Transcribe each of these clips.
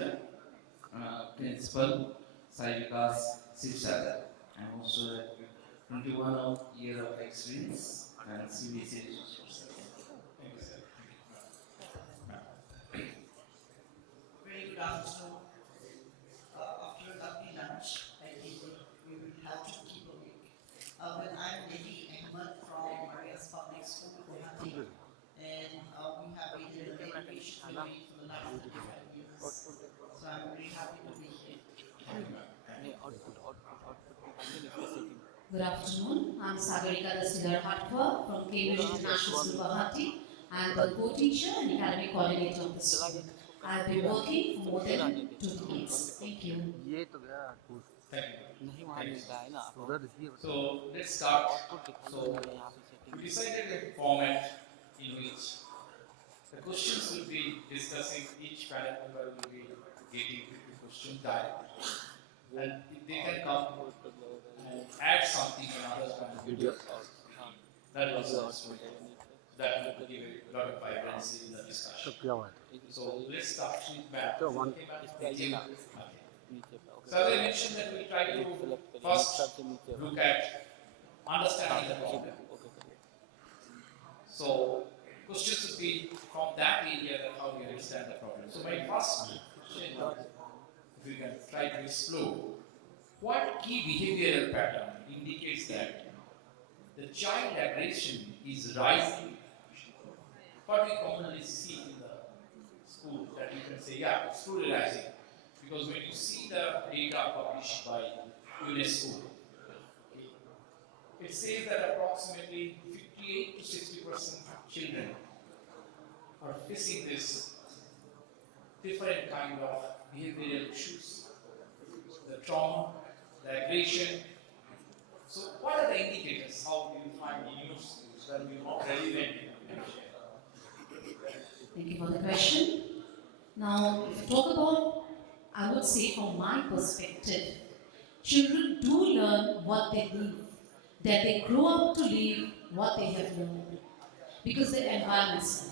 student, principal, Sagarika's sister. I'm also 21 years of experience and CBC resources. Thank you, sir. Very good afternoon. After a lovely lunch, I think we will have to keep awake. When I'm Nellie Ahmed from Maria's Public School, Guwahati, and we have been in the education field for the last 35 years. So I'm very happy to be here. Good afternoon. I'm Sagarika Dastidar Hatkhowa from Cambridge International School, Guwahati. I'm the co-teacher and academic coordinator of the school. I've been working for more than 2 decades. Thank you. So let's start. So we decided a format in which the questions will be discussing, each panel member will be getting the question time, and if they can come and add something in other panel videos, that was that will give a lot of vibrancy in the discussion. So let's start with Matt. So as I mentioned that we try to first look at understanding the problem. So questions would be from that area that how we understand the problem. So my first question, if we can try to explore, what key behavioral pattern indicates that the child aggression is rising? What we commonly see in the school, that you can say, yeah, it's truly rising. Because when you see the data published by UNESCO, it says that approximately 58 to 60% of children are facing this different kind of behavioral issues, the trauma, the aggression. So what are the indicators? How do you find in your schools that we are not relevant? Thank you for the question. Now, if you talk about, I would say from my perspective, children do learn what they live, that they grow up to live what they have learned, because the environments,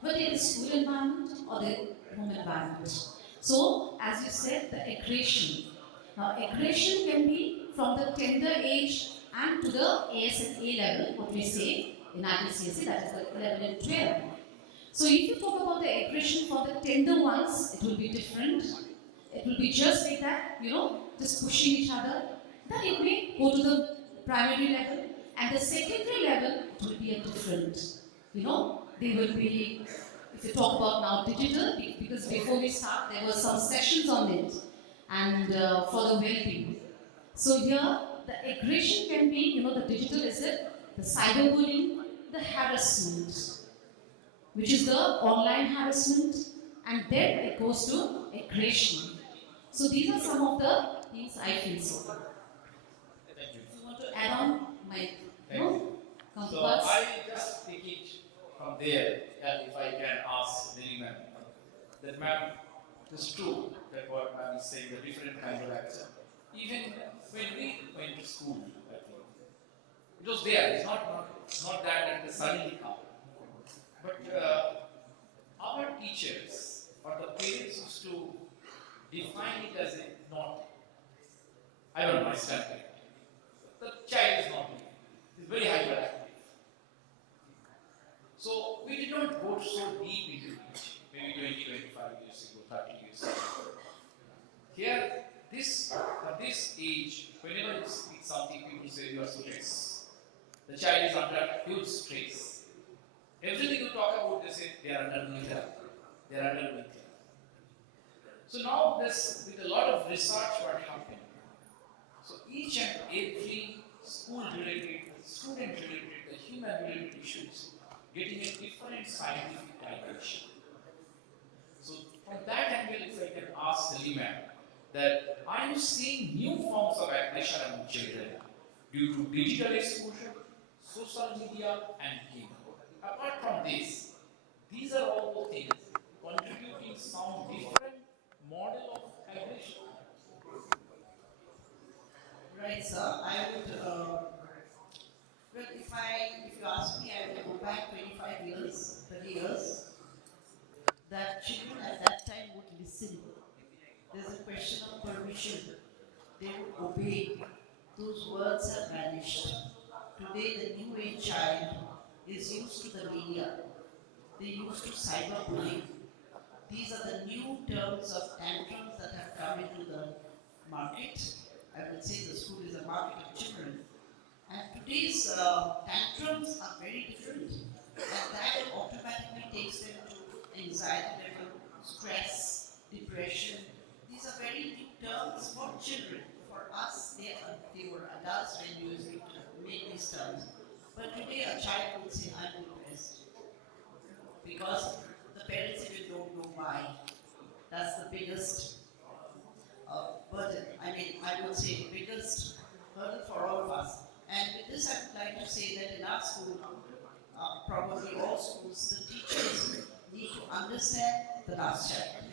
whether it is school environment or the home environment. So, as you said, the aggression. Now, aggression can be from the tender age and to the AS and A level, what we say in IGCSE, that is the 11 and 12. So if you talk about the aggression for the tender ones, it will be different. It will be just like that, just pushing each other. Then it may go to the primary level, and the secondary level, it will be a different. They will be, if you talk about now digital, because before we start, there were some sessions on it, and for the well-being. So here, the aggression can be, the digital is it, the cyberbullying, the harassment, which is the online harassment, and then it goes to aggression. So these are some of the things I feel so. Thank you. If you want to add on my So I just take it from there, if I can ask Nellie ma'am. That ma'am, it's true that what ma'am is saying, the different kinds of action. Even when we went to school, I think, it was there. It's not that it suddenly come. But our teachers or the parents used to define it as a not, I don't know, understand it. The child is not living. It's very hyperactive. So we did not go so deep into it, maybe 20, 25 years ago, 30 years ago. Here, at this age, whenever you speak something, people say you are stressed. The child is under huge stress. Everything you talk about, they say they are under meter. They are under meter. So now this, with a lot of research, what happened? So each and every school-related, student-related, the human-related issues getting a different scientific dimension. So from that angle, if I can ask Nellie ma'am, that are you seeing new forms of aggression among children due to digital exposure, social media, and gaming? Apart from this, these are all the things contributing some different model of aggression. Right, sir. I would, well, if you ask me, I will go back 25 years, 30 years, that children at that time would listen permission, they would obey. Those words have vanished. Today, the new age child is used to the media. They used to cyberbullying. These are the new terms of tantrums that have come into the market. I would say the school is a market of children. And today's tantrums are very different. And that automatically takes them to anxiety level, stress, depression. These are very new terms for children. For us, they were adults when you used to make these terms. But today a child would say, I'm depressed. Because the parents even don't know why. That's the biggest burden. I would say biggest hurdle for all of us. And with this, I would like to say that in our school, probably all schools, the teachers need to understand the last child,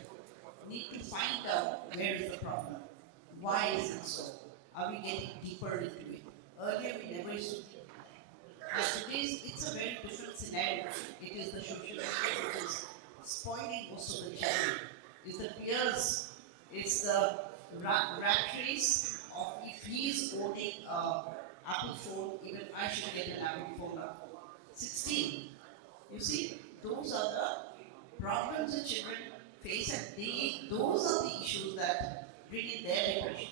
need to find out where is the problem, why is it so, are we getting deeper into it? Earlier we never used to do that. And today it's a very different scenario. It is the social media which is spoiling most of the children. It's the peers, it's the rat race of if he's owning Apple phone, even I should get an Apple phone now. 16. You see, those are the problems that children face, and those are the issues that bring in their depression.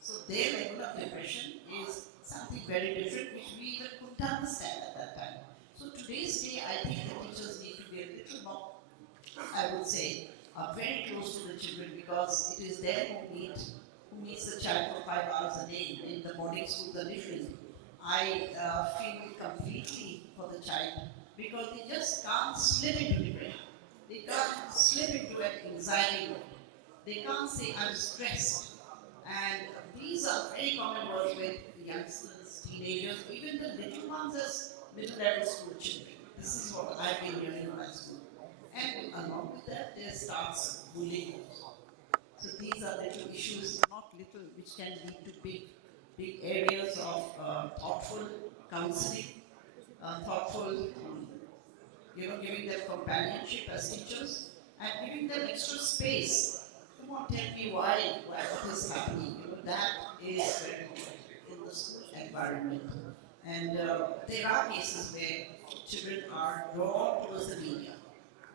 So their level of depression is something very different, which we even couldn't understand at that time. So today's day, I think the teachers need to be a little more, I would say, very close to the children, because it is them who meets the child for 5 hours a day. In the boarding schools are different. I feel completely for the child, because they just can't slip into depression. They can't slip into an anxiety mode. They can't say, I'm stressed. And these are very common words with youngsters, teenagers, even the little ones as middle level school children. This is what I've been hearing in my school. And along with that, there starts bullying. So these are little issues, not little, which can lead to big areas of thoughtful counseling, thoughtful, giving them companionship as teachers, and giving them extra space. Come on, tell me what is happening. That is very important in the school environment. And there are cases where children are drawn towards the media,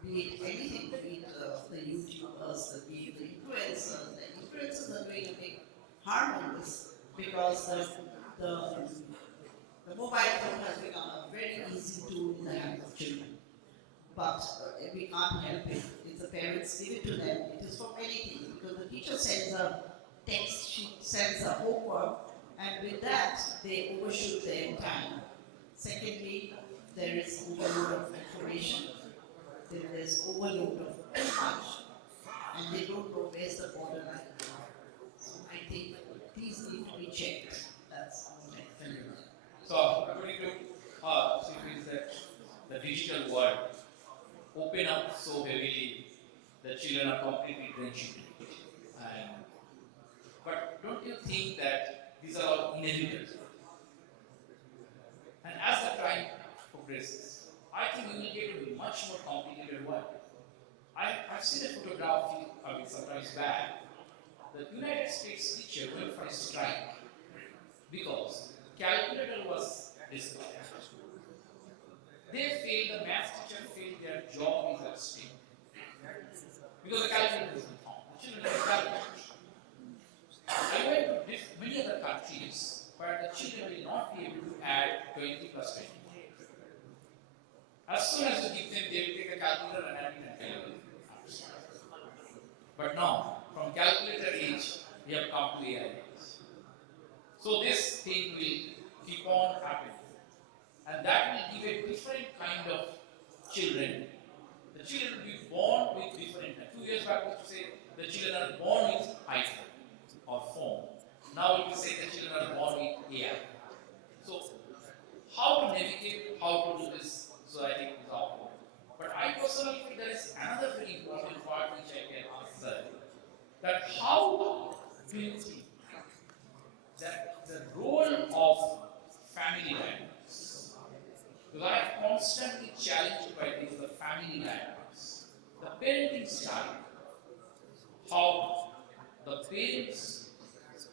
be it anything, be it the YouTubers, be it the influencers. The influencers are doing a big harm in this, because the mobile phone has become a very easy tool in the hands of children. But we can't help it. If the parents give it to them, it is for many things, because the teacher sends a text, she sends a homework, and with that, they overshoot their time. Secondly, there is overload of information, there is overload of too much, and they don't know where's the borderline. So I think these need to be checked. That's what I think. So, according to she feels that the digital world open up so heavily that children are completely drenched. But don't you think that these are all inevitable? And as the time progresses, I think we will get to a much more complicated world. I've seen a photograph some time back. The United States teacher went for a strike because calculator was discovered. They failed, the math teacher failed, their job is at stake. Because the calculator is not found. The children have calculators. I went to many other countries where the children will not be able to add 20 plus 20. As soon as you give them, they will take a calculator and add it and tell you. But now, from calculator age, we have come to AI age. So this thing will keep on happening. And that will give a different kind of children. The children will be born with different. A few years back, we used to say the children are born with iPhone or phone. Now we say the children are born with AI. So, how to navigate, how to do this, so I think is all. But I personally think there is another very important part which I can answer. That how do you think that the role of family dynamics? Because I am constantly challenged by this, the family dynamics, the parenting style, how the parents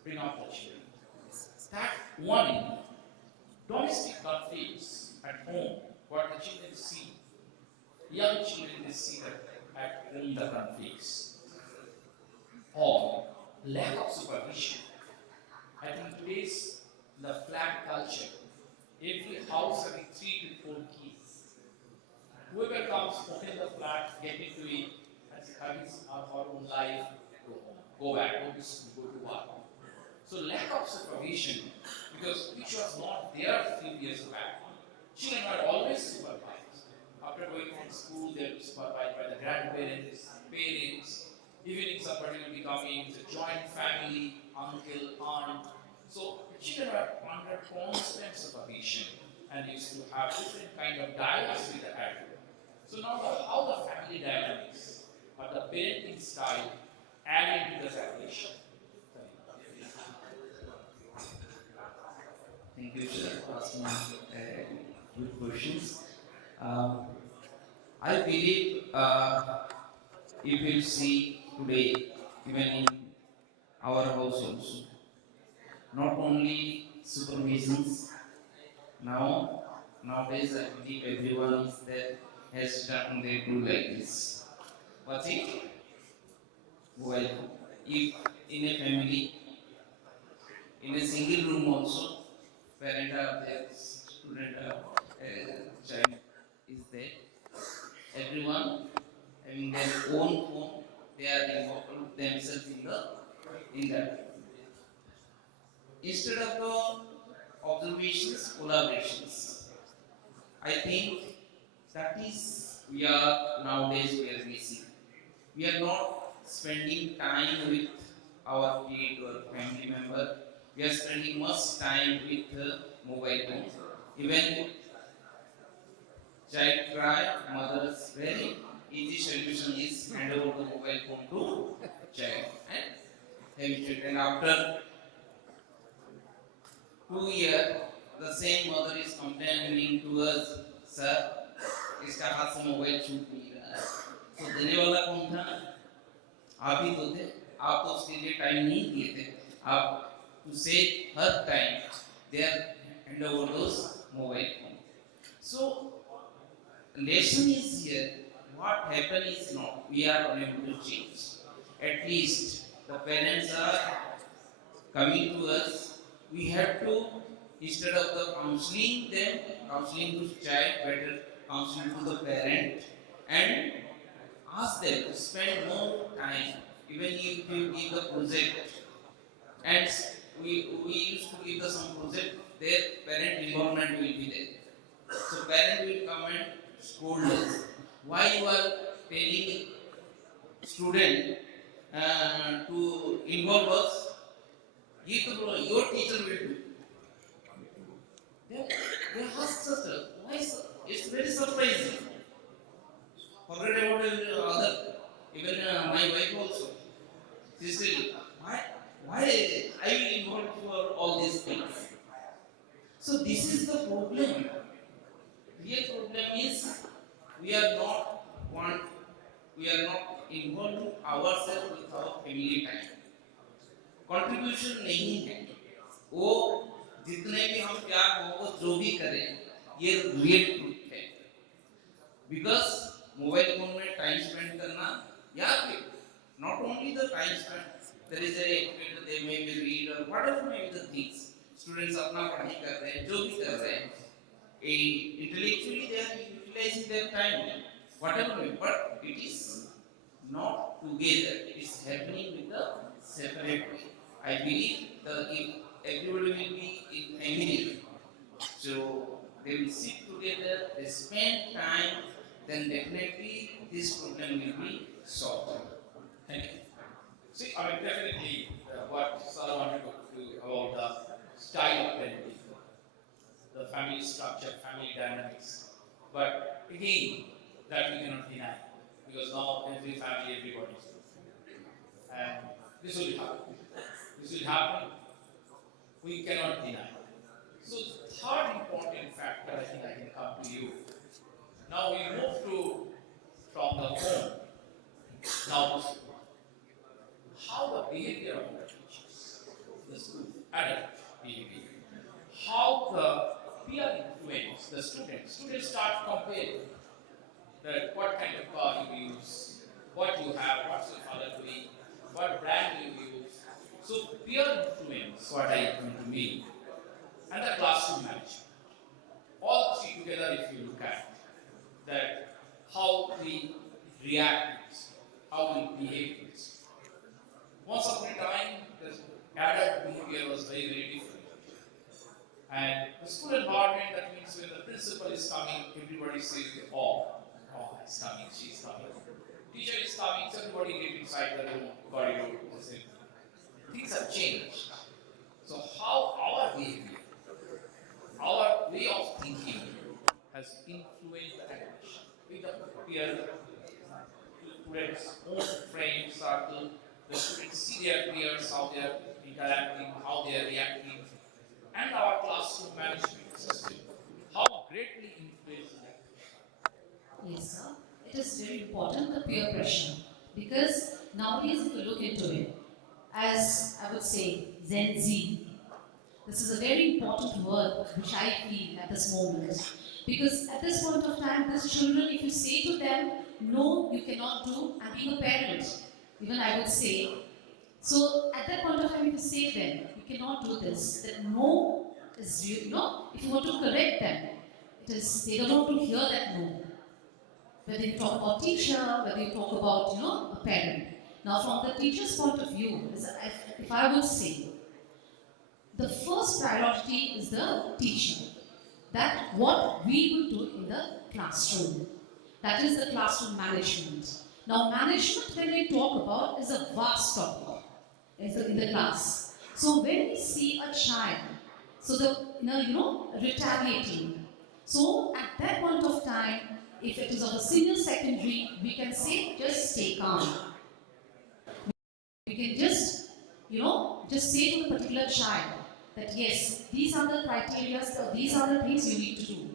bring up the children. That one, domestic conflicts at home, what the children see, young children they see that at home the conflicts, or lack of supervision. I think today's the flat culture, every house having 3 to 4 kids. Whoever comes, open the flat, get into it, and have his or her own life, go home, go back, go to school, go to work. So lack of supervision, because which was not there a few years back. Children are always supervised. After going from school, they are supervised by the grandparents, parents. Even if somebody will be coming, it's a joint family, uncle, aunt. So children are under constant supervision and used to have different kind of dialogues with the adult. So now how the family dynamics or the parenting style add into the separation. Thank you, sir, for asking good questions. I believe if you see today, even in our house also, not only supervisions, nowadays I believe everyone is there has done they do like this. What's it? Well, if in a family, in a single room also, parent are there, student child is there. Everyone having their own phone, they are involved themselves in that. Instead of the observations, collaborations, I think that is we are missing. We are not spending time with our kid or family member. We are spending much time with the mobile phone. Even child cry, mother's very easy solution is hand over the mobile phone to child and habituate. And after 2 years, the same mother is complaining to us, sir, इसका हाथ से mobile छूट नहीं रहा है. तो देने वाला कौन था? आप ही तो थे. आप तो उसके लिए टाइम नहीं दिए थे. आप to save her time, they are hand over those mobile phone. So lesson is here. What happened is not. We are unable to change. At least the parents are coming to us. We have to, instead of the counseling them, counseling to child, better counseling to the parent, and ask them to spend more time. Even if you give the project, and we used to give the some project, their parent involvement will be there. So parent will come and scold us. Why you are telling student to involve us? Your teacher will do. They ask us, why? It's very surprising. Forget about other. Even my wife also. She said, why I will involve for all these things? So this is the problem. Real problem is we are not involving ourselves with our family time. Contribution नहीं है. वो जितने भी हम प्यार मोहब्बत जो भी करें, ये real truth है. Because mobile phone में time spend करना, यार not only the time spent, there is a they may be read or whatever may be the things. Students अपना पढ़ाई कर रहे हैं, जो भी कर रहे हैं, intellectually they are utilizing their time, whatever way, but it is not together. It is happening with the separate way. I believe if everybody will be in family, so they will sit together, they spend time, then definitely this problem will be solved. Thank you. See, I mean, definitely what Sir wanted to do about the style of parenting, the family structure, family dynamics. But again, that we cannot deny, because now every family, everybody is different. And this will happen. This will happen. We cannot deny. So, the third important factor, I think I can come to you. Now we move from the home now to school. How the behavior of the teachers. the school adult behavior. How the peer influence the students start comparing that what kind of car you use, what you have, what's your father doing, what brand you use. So peer influence, what I come to mean, and the classroom management. All three together if you look at that how we react, how we behave. Once upon a time, the adult behavior was very, very different. And the school environment, that means when the principal is coming, everybody says, oh, he's coming, she's coming. Teacher is coming, so everybody get inside the room, corridor, things have changed. So how our behavior, our way of thinking has influenced the attention with the peer students' own friend circle. The students see their peers, how they are interacting, how they are reacting, and our classroom management system, how greatly influenced that. Yes, sir. It is very important, the peer pressure. Because nowadays, if you look into it, as I would say, Gen Z, this is a very important word which I feel at this moment. Because at this point of time, these children, if you say to them, no, you cannot do, and being a parent, even I would say, so at that point of time, if you say to them, you cannot do this, that no is real, if you want to correct them, it is, they don't want to hear that no. Whether you talk about teacher, whether you talk about, a parent. Now, from the teacher's point of view, if I would say, the first priority is the teacher. That what we will do in the classroom. That is the classroom management. Now, management, when we talk about, is a vast topic in the class. So, when we see a child, so retaliating. So, at that point of time, if it is of a senior secondary, we can say, just stay calm. We can just say to the particular child that yes, these are the criteria, these are the things you need to do.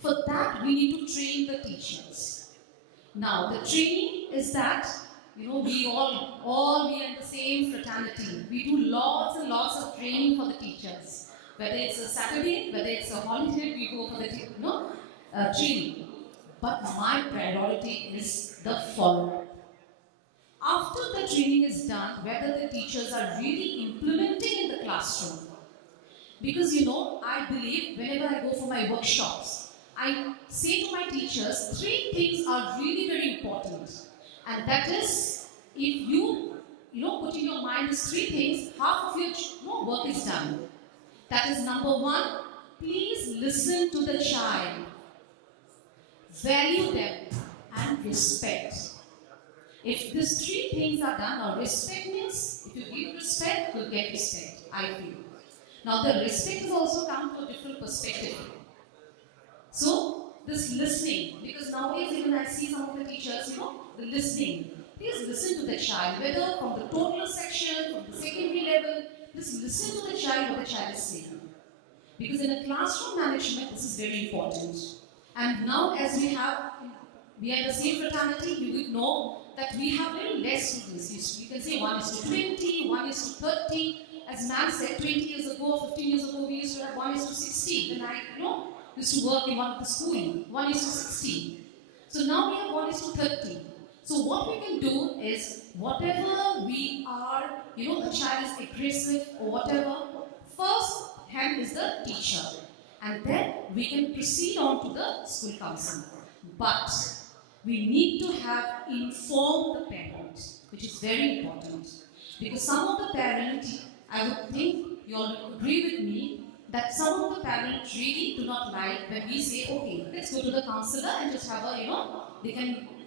For that, we need to train the teachers. Now, the training is that, we all we are in the same fraternity. We do lots and lots of training for the teachers. Whether it's a Saturday, whether it's a holiday, we go for the training. But my priority is the follow-up. After the training is done, whether the teachers are really implementing in the classroom. Because I believe whenever I go for my workshops, I say to my teachers, 3 things are really very important. And that is, if you put in your mind these 3 things, half of your work is done. That is number 1, please listen to the child. Value them and respect. If these 3 things are done, now respect means, if you give respect, you'll get respect, I feel. Now the respect has also come to a different perspective. So, this listening, because nowadays even I see some of the teachers, the listening. Please listen to the child, whether from the total section, from the secondary level, just listen to the child, what the child is saying. Because in a classroom management, this is very important. And now as we are in the same fraternity, you would know that we have very less students. You can say 1:20, 1:30. As man said, 20 years ago, 15 years ago, we used to have 1:60. When I used to work in one of the school, 1:60. So now we have 1:30. So what we can do is, whatever we are, a child is aggressive or whatever, first hand is the teacher. And then we can proceed on to the school council. But we need to have informed the parents, which is very important. Because some of the parents, I would think you all agree with me, that some of the parents really do not like when we say, okay, let's go to the counselor and just have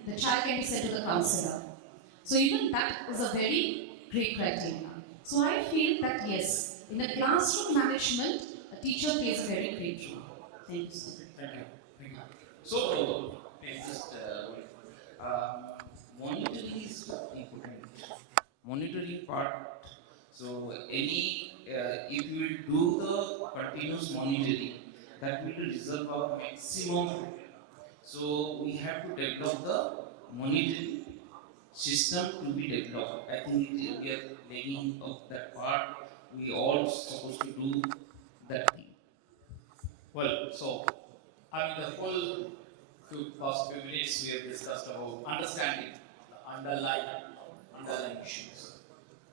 the child can be sent to the counselor. So even that is a very great criteria. So I feel that yes, in the classroom management, a teacher plays a very great role. Thank you, sir. Thank you. So, monitoring is important. Monitoring part. So if you will do the continuous monitoring, that will result of maximum. So we have to develop the monitoring system to be developed. I think we are lagging of that part. we all supposed to do that thing. Well, so I mean the whole past few minutes we have discussed about understanding the underlying issues.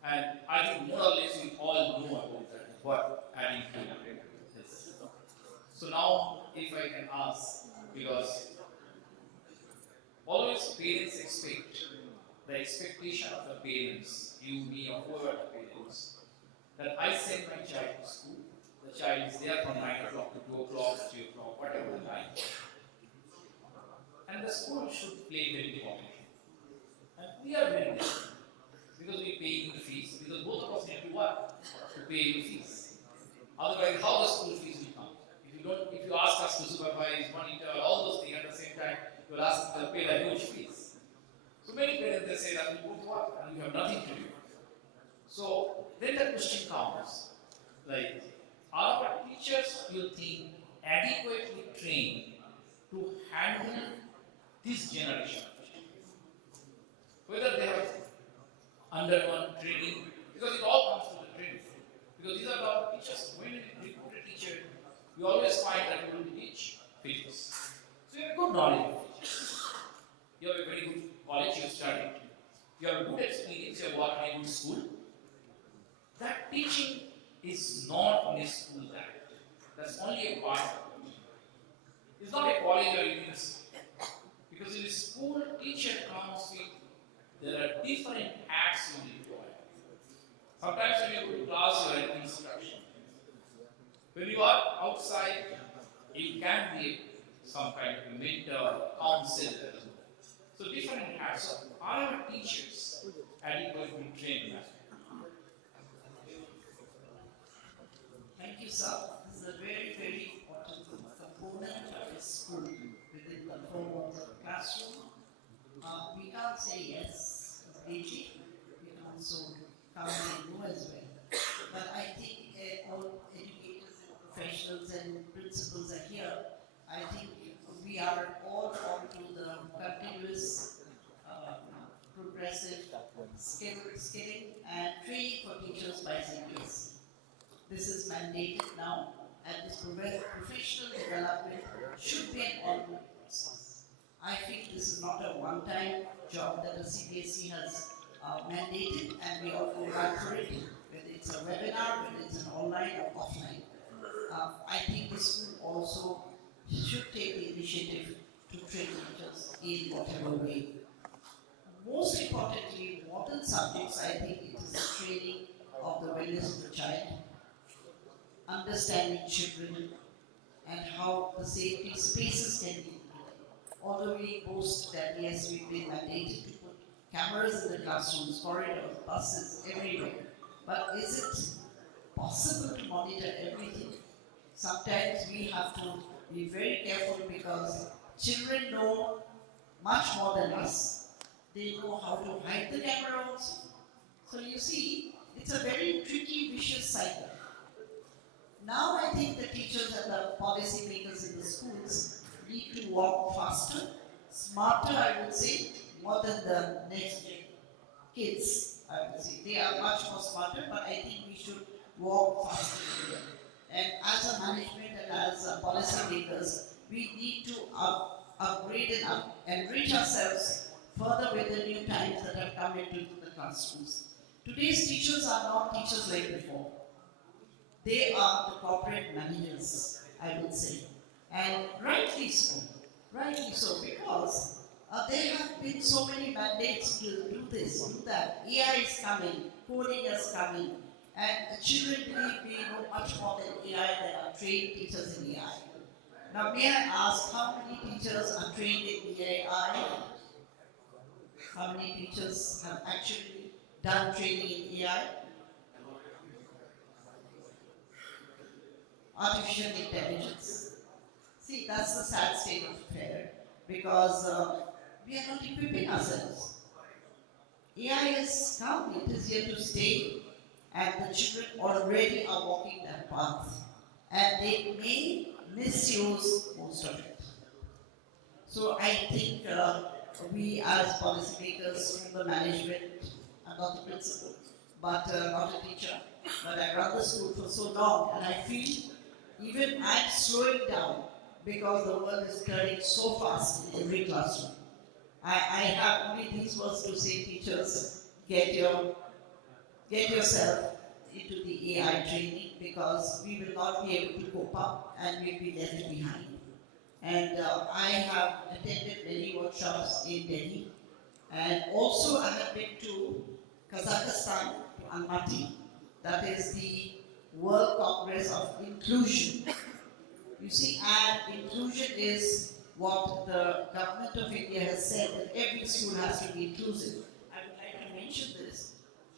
And I think more or less we all know about that, what adding to this. So now if I can ask, because always parents expect, the expectation of the parents, you, me, or whoever the parents, that I send my child to school, the child is there from 9 o'clock to 2 o'clock, 3 o'clock, whatever the time. And the school should play very important. And we are doing this because we pay the fees, because both of us need to work to pay the fees. Otherwise, how the school fees will come? If you ask us to supervise, monitor, all those things at the same time, you will ask them to pay the huge fees. So many parents they say that we go to work and we have nothing to do. So then the question comes, like, are our teachers, you think, adequately trained to handle this generation of children? Whether they have undergone training, because it all comes to the training. Because these are our teachers. When we recruit a teacher, we always find that we will teach teachers. So you have good knowledge of teachers. You have a very good college you have studied. You have a good experience, you have worked in a good school. That teaching is not in a school that. That's only a part of it. It's not a college or university. Because in a school, teacher comes with, there are different hats you need to wear. Sometimes when you go to class, you are in instruction. When you are outside, you can be some kind of a mentor, counselor. So different hats. So are our teachers adequately trained? Thank you, sir. This is a very, very important component of a school within the form of the classroom. We can't say yes, it's AG. We can also come and no as well. But I think all educators and professionals and principals are here. I think we are all on to the continuous, progressive skilling and training for teachers by seniors. This is mandated now, and this professional development should be an ongoing process. I think this is not a one-time job that the CBSE has mandated, and we all go right for it, whether it's a webinar, whether it's an online or offline. I think the school also should take the initiative to train teachers in whatever way. Most importantly, modern subjects, I think it is the training of the wellness of the child, understanding children, and how the safety spaces can be implemented. Although we boast that yes, we've been mandated to put cameras in the classrooms, corridors, buses, everywhere. But is it possible to monitor everything? Sometimes we have to be very careful because children know much more than us. They know how to hide the camera also. So you see, it's a very tricky, vicious cycle. Now I think the teachers and the policy makers in the schools need to walk faster, smarter, I would say, more than the next kids, I would say. They are much more smarter, but I think we should walk faster with them. And as a management and as a policy makers, we need to upgrade and enrich ourselves further with the new times that have come into the classrooms. Today's teachers are not teachers like before. They are the corporate managers, I would say. And rightly so, because there have been so many mandates to do this, do that. AI is coming, coding is coming, and children believe we know much more than AI than are trained teachers in AI. Now, may I ask how many teachers are trained in AI? How many teachers have actually done training in AI? Artificial intelligence. See, that's the sad state of affair because we are not equipping ourselves. AI has come, it is here to stay, and the children already are walking that path, and they may misuse most of it. So I think we as policymakers, from the management, I'm not the principal, but not a teacher, but I run the school for so long, and I feel even I'm slowing down because the world is turning so fast in every classroom. I have only these words to say, teachers, get yourself into the AI training, because we will not be able to cope up and we'll be left behind. And I have attended many workshops in Delhi, and also I have been to Kazakhstan, to Almaty. That is the World Congress of Inclusion. You see, and inclusion is what the government of India has said, that every school has to be inclusive. I would like to mention this,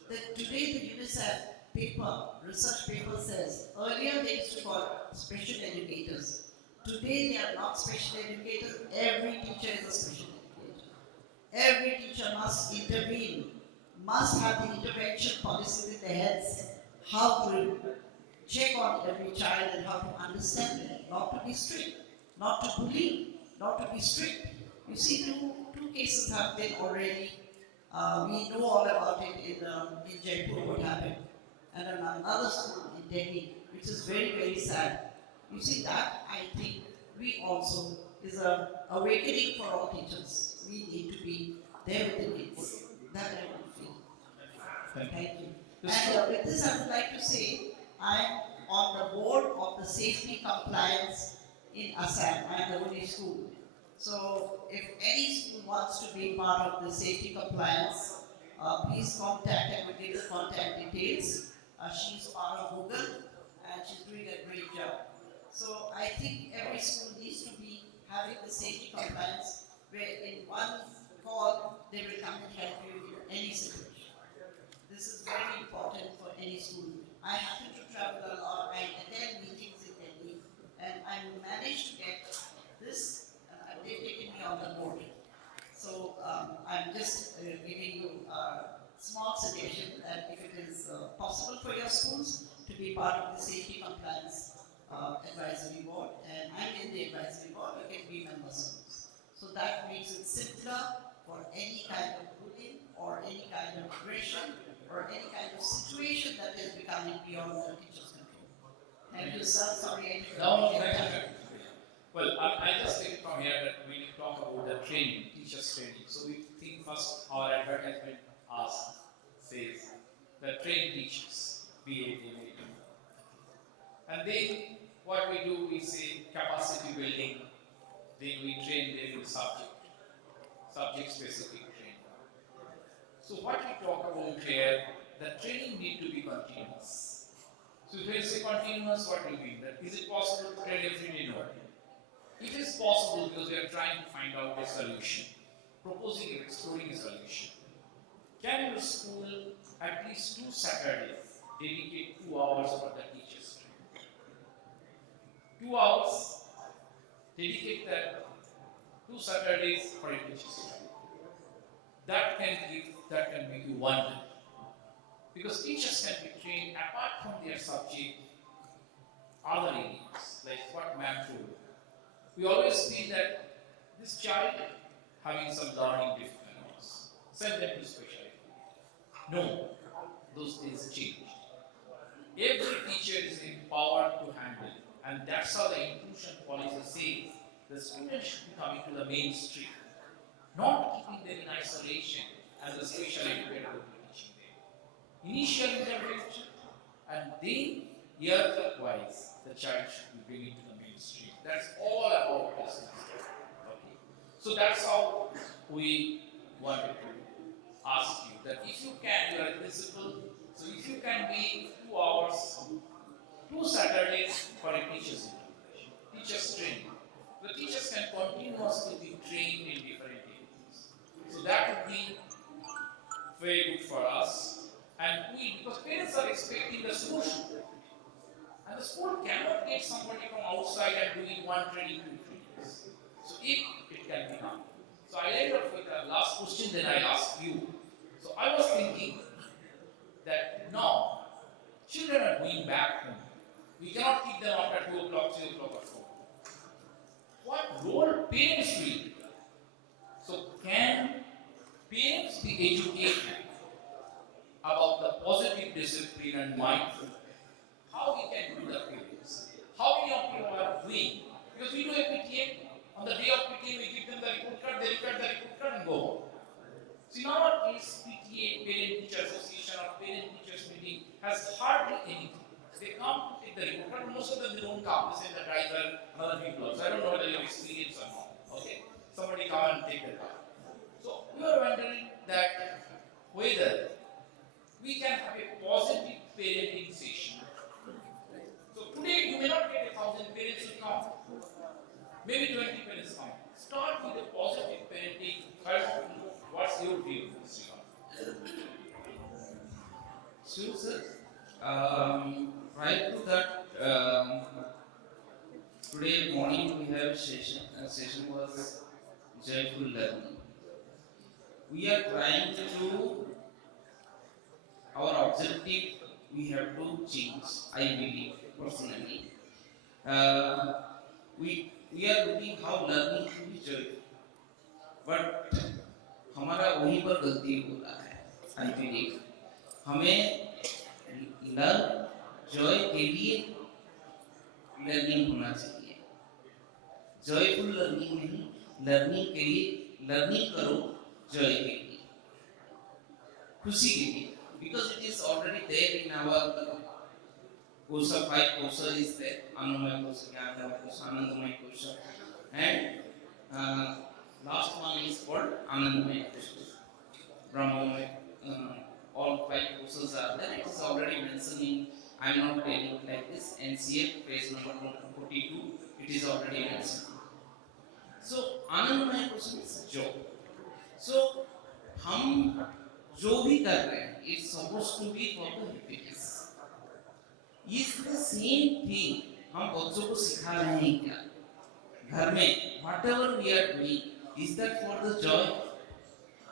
that today the UNICEF paper, research paper says, earlier they used to call special educators. Today they are not special educators, every teacher is a special educator. Every teacher must intervene, must have the intervention policies in their heads, how to check on every child and how to understand them, not to be strict, not to bully, not to be strict. You see, two cases have been already, we know all about it in Jaipur, what happened, and in another school in Delhi, which is very, very sad. You see, that I think we also is an awakening for all teachers. We need to be there with the kids. That I would feel. Thank you. And with this, I would like to say, I'm on the board of the safety compliance in Assam. I'm the only school. So if any school wants to be part of the safety compliance, please contact, I will give the contact details. She's part of Google and she's doing a great job. So I think every school needs to be having the safety compliance where in one call they will come and help you in any situation. This is very important for any school. I happen to travel a lot. I attend meetings in Delhi, and I managed to get this, and they've taken me on the board. So I'm just giving you a small suggestion that if it is possible for your schools to be part of the safety compliance advisory board, and I'm in the advisory board, you can be members. So that makes it simpler for any kind of bullying or any kind of aggression or any kind of situation that is becoming beyond the teacher's control. Thank you, sir. Sorry, I No, thank you. Well, I just take it from here that when you talk about the training, teachers training, so we think first our advertisement says that train teachers, BA. And then what we do, we say capacity building, then we train them in subject specific training. So what we talk about here, the training need to be continuous. So if I say continuous, what will mean? That is it possible to train every day? No. It is possible because we are trying to find out a solution, proposing and exploring a solution. Can your school at least 2 Saturdays dedicate 2 hours for the teachers training? 2 hours, dedicate that 2 Saturdays for a teacher's training. That can make you wonder. Because teachers can be trained apart from their subject, other areas, like what ma'am told. We always feel that this child having some learning difficulties, send them to special education. No, those days changed. Every teacher is empowered to handle, and that's how the inclusion policy says the students should be coming to the mainstream, not keeping them in isolation as a special educator will be teaching them. Initial intervention, and then year-wise, the child should be bringing to the mainstream. That's all about this. Okay. So that's how we wanted to ask you that if you can, you are a principal, so if you can be 2 hours, 2 Saturdays for a teacher's intervention, teacher's training. The teachers can continuously be trained in different areas. So that would be very good for us. And because parents are expecting the school should do it. And the school cannot get somebody from outside and doing 1 training, 2 trainings. So if it can be done. So I end up with the last question, then I ask you. So I was thinking that now, children are going back home. We cannot keep them up at 2 o'clock, 3 o'clock at home. What role parents will play? So can parents be educated about the positive disciplined and mindful, how we can do the parents? How many of you are doing? Because we do a PTA, on the day of PTA we give them the report card, they look at the report card and go home. See, in our case, PTA, Parent Teacher Association or Parent Teachers Meeting has hardly anything. They come to take the report card, most of them they don't come, they send the driver and other people. So I don't know whether you have experience or not. Okay? Somebody come and take the car. So we are wondering that whether we can have a positive parenting session. So today you may not get 1,000 parents to come. Maybe 20 parents come. Start with a positive parenting. What's your view in this regard? Sure, sir. Right to that, today morning we have a session. Session was joyful learning. We are trying to, our objective we have to change, I believe personally. We are looking how learning should be joyful, but हमारा वहीं पर गलती हो रहा है. I believe हमें learn Joy के लिए लर्निंग होना चाहिए. जॉयफुल लर्निंग नहीं, लर्निंग के लिए लर्निंग करो जॉय के लिए, खुशी के लिए. Because it is already there in our course of 5 courses is there. Anumay course, Jnanamay course, Anandamay course, and last one is called Anandamay course. Brahmamay, all 5 courses are there. It is already mentioned in, I am not telling like this, NCF page number 42, it is already mentioned. So Anandamay course is joy. So हम जो भी कर रहे हैं, it's supposed to be for the happiness. Is the same thing हम बच्चों को सिखा रहे हैं क्या? घर में whatever we are doing, is that for the joy?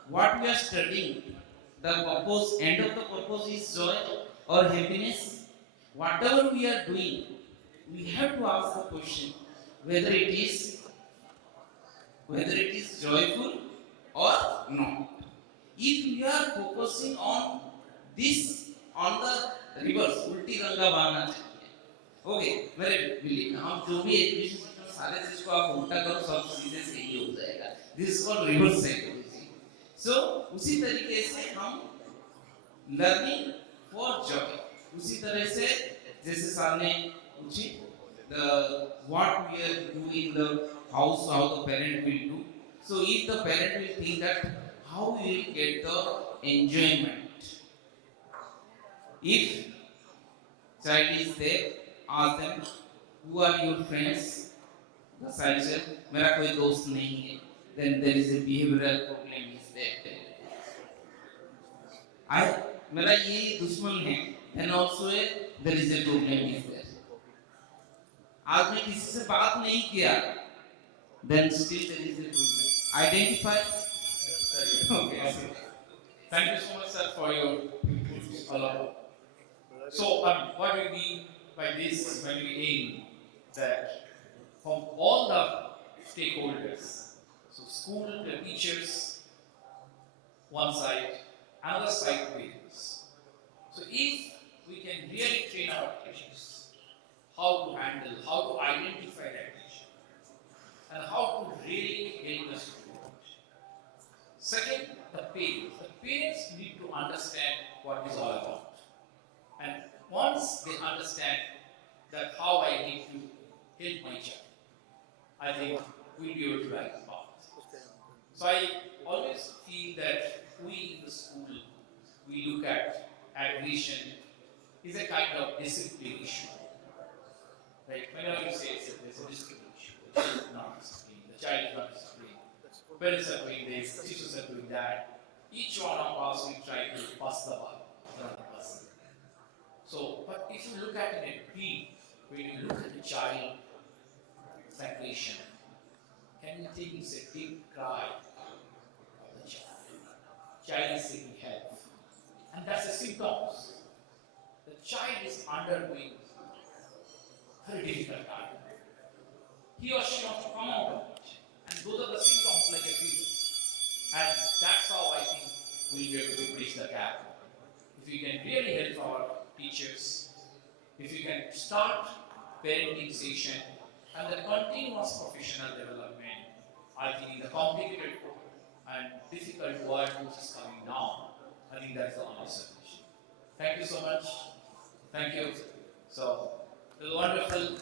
What we are studying, the purpose, end of the purpose is joy or happiness? Whatever we are doing, we have to ask the question whether it is joyful or not. If we are focusing on this, on the reverse, उल्टी गंगा बहाना चाहिए. Okay, मेरे believe हम जो भी education system सारे चीज को आप उल्टा करो सब सीधे सही हो जाएगा. This is called reverse psychology. So उसी तरीके से हम learning for joy. उसी तरह से जैसे सर ने पूछी the what we are doing in the house, how the parent will do. So if the parent will think that how we will get the enjoyment. If child is there, ask them, who are your friends? The child said, मेरा कोई दोस्त नहीं है. Then there is a behavioral problem is there. मेरा ये दुश्मन है. Then also there is a problem is there. आज मैं किसी से बात नहीं किया. Then still there is a problem. Identify. Okay. Thank you so much, sir, for your inputs. So, what we mean by this when we aim that from all the stakeholders, so school, the teachers, one side, another side, parents. So, if we can really train our teachers how to handle, how to identify that teacher, and how to really help the student. Second, the parents. The parents need to understand what is all about. And once they understand that how I need to help my child, I think we'll be able to write the path. So I always feel that we in the school, we look at aggression is a kind of discipline issue. Right? Whenever you say there's a discipline issue, the child is not disciplined, the child is not disciplined. Parents are doing this, teachers are doing that. Each one of us will try to pass the buck to another person. So, but if you look at it in deep, when you look at the child separation, can you think it's a deep cry of the child? Child is seeking help. And that's the symptoms. The child is undergoing very difficult time. He or she wants to come out of it. And those are the symptoms like a fever. And that's how I think we'll be able to bridge the gap. If if we can really help our teachers, if we can start parenting session and the continuous professional development, I think in the complicated and difficult world which is coming now, I think that's the only solution. Thank you so much. Thank you. So, it was wonderful